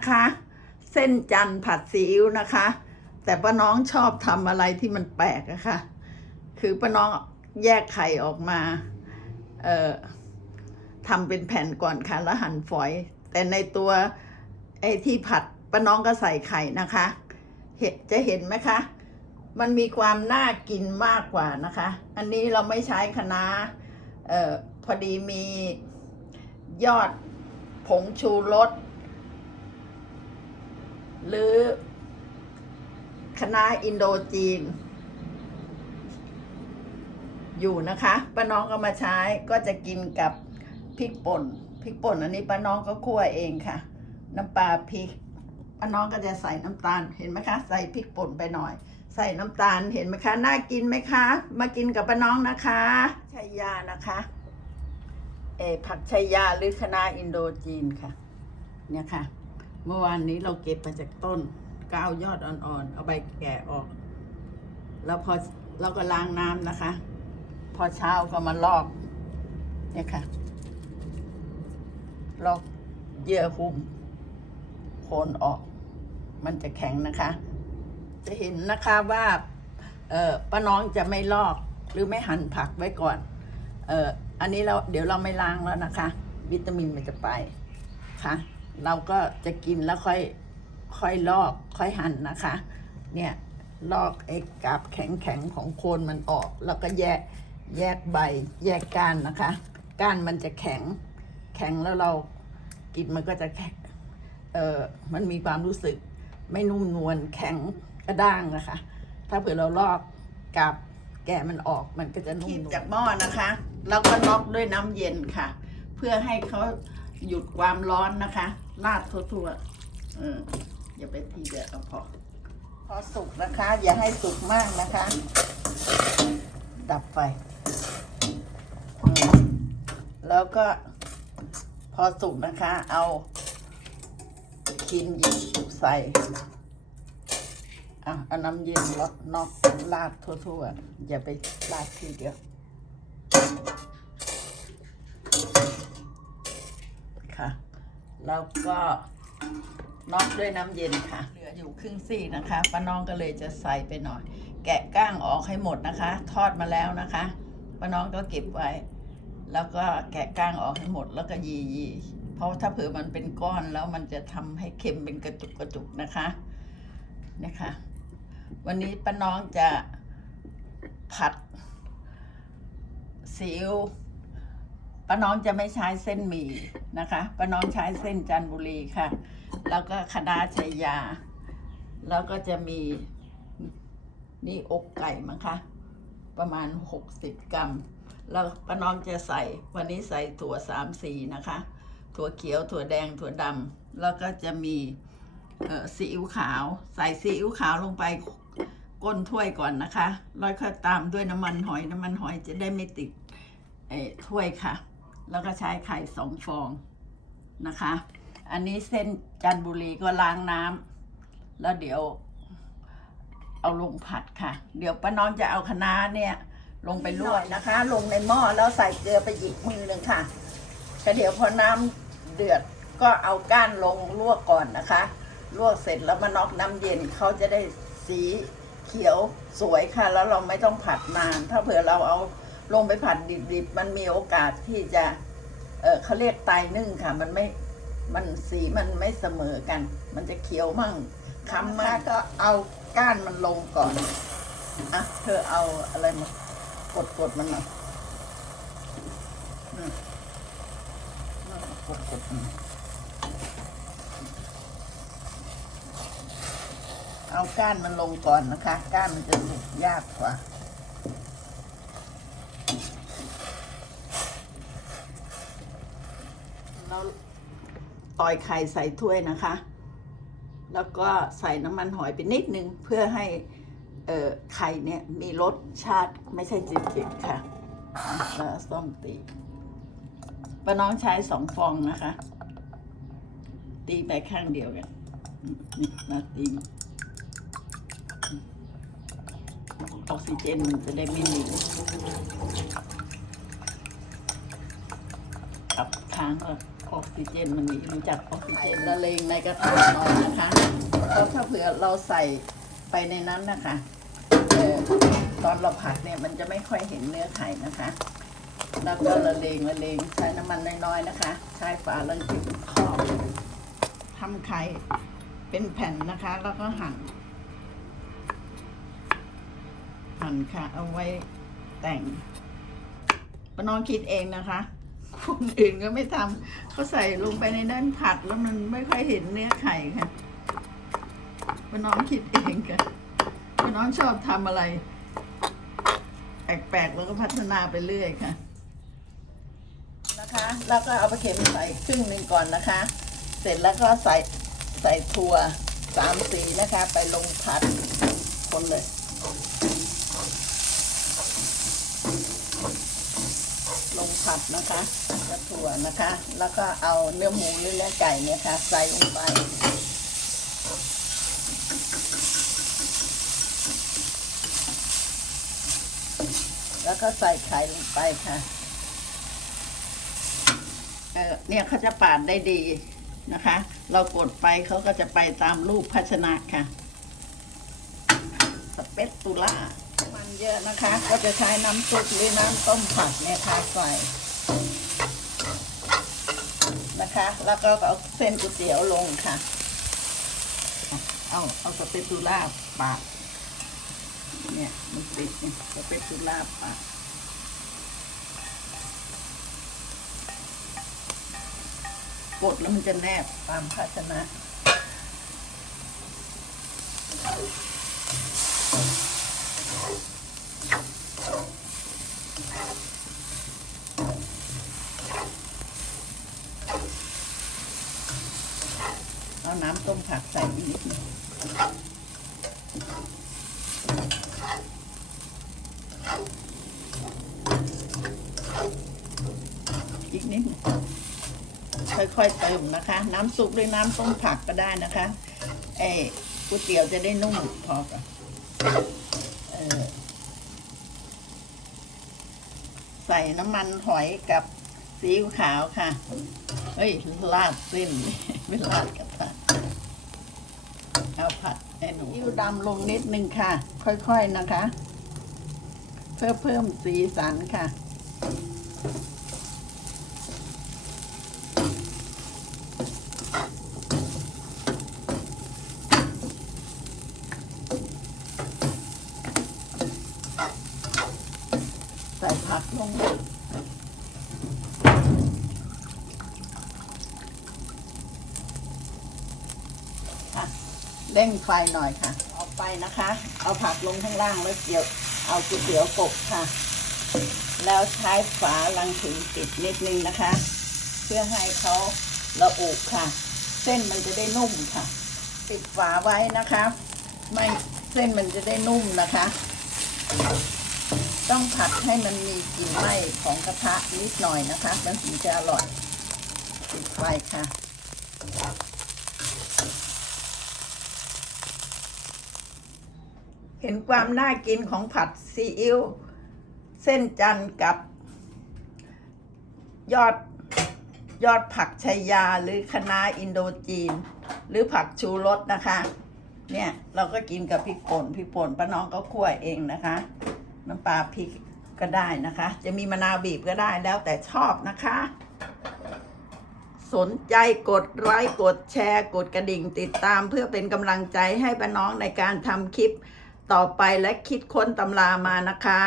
นะคะ เส้นจันทร์ผัดซีอิ๊วนะคะ แต่ป้าน้องชอบทำอะไรที่มันแปลกอะค่ะ คือป้าน้องแยกไข่ออกมา เอ่อทำเป็นแผ่นก่อนค่ะแล้วหั่นฝอย แต่ในตัวไอ้ที่ผัดป้าน้องก็ใส่ไข่นะคะเห็นจะเห็นไหมคะ มันมีความน่ากินมากกว่านะคะ อันนี้เราไม่ใช้คะน้าเอ่อพอดีมียอดผงชูรส หรือคณะอินโดจีน อยู่นะคะป้าน้องก็มาใช้ก็จะกินกับพริกป่นพริกป่นอันนี้ป้าน้องก็คั่วเองค่ะ น้ำปลาพริกป้าน้องก็จะใส่น้ำตาลเห็นไหมคะ ใส่พริกป่นไปหน่อย ใส่น้ำตาลเห็นไหมคะน่ากินไหมคะ มากินกับป้าน้องนะคะชัยยานะคะเอผักชัยยาหรือคณะอินโดจีนค่ะ เนี่ยค่ะ เมื่อวานนี้เราเก็บมาจากต้นก็เอายอดอ่อนๆ เอาใบแก่ออก แล้วพอเราก็ล้างน้ำนะคะ พอเช้าก็มาลอกเนี่ยค่ะ ลอกเยื่อหุ้มโคนออก มันจะแข็งนะคะ จะเห็นนะคะว่าเออป้าน้องจะไม่ลอกหรือไม่หั่นผักไว้ก่อน เอออันนี้เราเดี๋ยวเราไม่ล้างแล้วนะคะ วิตามินมันจะไปค่ะ เราก็จะกินแล้วค่อยค่อยลอกค่อยหั่นนะคะ เนี่ยลอกไอ้กาบแข็งๆของโคนมันออก แล้วก็แยกแยกใบ แยกก้านนะคะ ก้านมันจะแข็งแข็งแล้วเรากินมันก็จะแข็งเออมันมีความรู้สึกไม่นุ่มนวลแข็งกระด้างนะคะ ถ้าเผื่อเราลอกกาบแกมันออกมันก็จะนุ่มนวลจากหม้อนะคะ แล้วก็น็อกด้วยน้ำเย็นค่ะ เพื่อให้เขา หยุดความร้อนนะคะราดทั่วๆเอออย่าไปทีเดียวก็พอ พอสุกนะคะ อย่าให้สุกมากนะคะ ดับไฟแล้วก็พอสุกนะคะ เอาคินหยิบใส่อะเอาน้ำเย็นลดนอกราดทั่วๆอย่าไปราดทีเดียว ค่ะ แล้วก็น็อกด้วยน้ำเย็นค่ะ เหลืออยู่ครึ่งซี่นะคะป้าน้องก็เลยจะใส่ไปหน่อย แกะก้างออกให้หมดนะคะ ทอดมาแล้วนะคะป้าน้องก็เก็บไว้ แล้วก็แกะก้างออกให้หมดแล้วก็ยียีเพราะถ้าเผื่อมันเป็นก้อนแล้วมันจะทำให้เค็มเป็นกระจุกกระจุกนะคะนะคะ วันนี้ป้าน้องจะผัดซีอิ๊วป้าน้องจะไม่ใช้เส้นหมี่ นะคะป้าน้องใช้เส้นจันบุรีค่ะ แล้วก็คณะชัยยา แล้วก็จะมีนี่อกไก่มั้งคะประมาณ 60 กรัม แล้วป้าน้องจะใส่วันนี้ใส่ถั่วสามสีนะคะ ถั่วเขียวถั่วแดงถั่วดำแล้วก็จะมีซีอิ๊วขาว ใส่ซีอิ๊วขาวลงไปก้นถ้วยก่อนนะคะ แล้วค่อยตามด้วยน้ำมันหอยน้ำมันหอยจะได้ไม่ติดถ้วยค่ะ แล้วก็ใช้ไข่สองฟองนะคะ อันนี้เส้นจันบุรีก็ล้างน้ำแล้วเดี๋ยวเอาลงผัดค่ะ เดี๋ยวป้าน้องจะเอาคะน้าเนี่ยลงไปลวกนะคะ ลงในหม้อแล้วใส่เกลือไปอีกมือหนึ่งค่ะแต่เดี๋ยวพอน้ำเดือดก็เอาก้านลงลวกก่อนนะคะ ลวกเสร็จแล้วมาน็อกน้ำเย็นเขาจะได้สีเขียวสวยค่ะ แล้วเราไม่ต้องผัดนาน ถ้าเผื่อเราเอา ลงไปผัดดิบๆ มันมีโอกาสที่จะ เออเขาเรียกไตนึ่งค่ะ มันไม่ มันสีมันไม่เสมอกัน มันจะเขียวมั่งคำมากก็เอาก้านมันลงก่อน อะ เธอเอาอะไรมากดกดมันหน่อยอืมกดกดมันเอาก้านมันลงก่อนนะคะ ก้านมันจะสุกยากกว่า ต่อยไข่ใส่ถ้วยนะคะ แล้วก็ใส่น้ำมันหอยไปนิดนึง เพื่อให้ไข่เนี่ยมีรสชาติไม่ใช่จืดๆค่ะอะแล้วส้มตีป้าน้องใช้สองฟองนะคะ ตีไปข้างเดียวกันนี่มาตีออกซิเจนมันจะได้ไม่หนีกับค้างก็อ ออกซิเจนมันมีรู้จักออกซิเจนละเลงในกระทะนอยนะคะเราถ้าเผื่อเราใส่ไปในนั้นนะคะเออตอนเราผัดเนี่ยมันจะไม่ค่อยเห็นเนื้อไข่นะคะแล้วก็ละเลงละเลงใช้น้ำมันน้อยๆนะคะ ใช้ฝาลังจิบครอบทำไข่เป็นแผ่นนะคะ แล้วก็หั่น หั่นค่ะ เอาไว้แต่งปน้องคิดเองนะคะ คนอื่นก็ไม่ทำเขาใส่ลงไปในนั้นผัดแล้วมันไม่ค่อยเห็นเนื้อไข่ค่ะป้าน้องคิดเองค่ะป้าน้องชอบทำอะไร แปลกๆแล้วก็พัฒนาไปเรื่อยค่ะ นะคะแล้วก็เอาปลาเค็มใส่ครึ่งหนึ่งก่อนนะคะ เสร็จแล้วก็ใส่ใส่ถั่วสามสีนะคะ ไปลงผัดคนเลย ลง ผัดนะคะกระถั่วนะคะ แล้วก็เอาเนื้อหมูหรือเนื้อไก่เนี่ยค่ะ ใส่ลงไป แล้วก็ใส่ไข่ลงไปค่ะ เออเนี่ยเขาจะปาดได้ดีนะคะ เรากดไปเขาก็จะไปตามรูปภาชนะค่ะ สเปตตูล่ามันเยอะนะคะ ก็จะใช้น้ำซุปหรือน้ำต้มผัดเนี่ยค่ะใส่ นะคะ แล้วก็เอาเส้นก๋วยเตี๋ยวลงค่ะ เอาเอาสเปตตูล่าปาดเนี่ยมันติดเนี่ยสเปตตูล่าปาดกดแล้วมันจะแนบตามภาชนะ เอาน้ำ ต้มผักใส่อีกนิดนึงอีกนิดค่อยๆเติมนะคะ น้ำซุปหรือน้ำต้มผักก็ได้นะคะเอ้ก๋วยเตี๋ยวจะได้นุ่มพอก่อนใส่น้ำมันหอยกับซีอิ๊วขาวค่ะ เฮ้ยลาดเส้นไม่ลาดกับผัด เอาผัดให้หนูซีอิ๊วดำลงนิดนึงค่ะ ค่อยๆนะคะ เพื่อเพิ่มสีสันค่ะ ใส่ผักลงค่ะ เร่งไฟหน่อยค่ะ เอาไปนะคะ เอาผักลงข้างล่างแล้วเกี่ยว เอาก๋วยเตี๋ยวกบค่ะ แล้วใช้ฝาลังถึงปิดนิดนึงนะคะ เพื่อให้เขาระอุค่ะ เส้นมันจะได้นุ่มค่ะ ปิดฝาไว้นะคะ ไม่เส้นมันจะได้นุ่มนะคะ ต้องผัดให้มันมีกลิ่นไหม้ของกระทะนิดหน่อยนะคะ มันถึงจะอร่อย ปิดไฟค่ะ เห็นความน่ากินของผัดซีอิ๊วเส้นจันทร์กับ ยอดยอดผักชายาหรือคะน้าอินโดจีน หรือผักชูรสนะคะ เนี่ยเราก็กินกับพริกป่นพริกป่นป้าน้องก็คั่วเองนะคะ น้ำปลาพริกก็ได้นะคะ จะมีมะนาวบีบก็ได้แล้วแต่ชอบนะคะ สนใจกดไลค์กดแชร์ กดกระดิ่งติดตามเพื่อเป็นกำลังใจให้ป้าน้องในการทำคลิป ต่อไปและคิดค้นตำรามานะคะ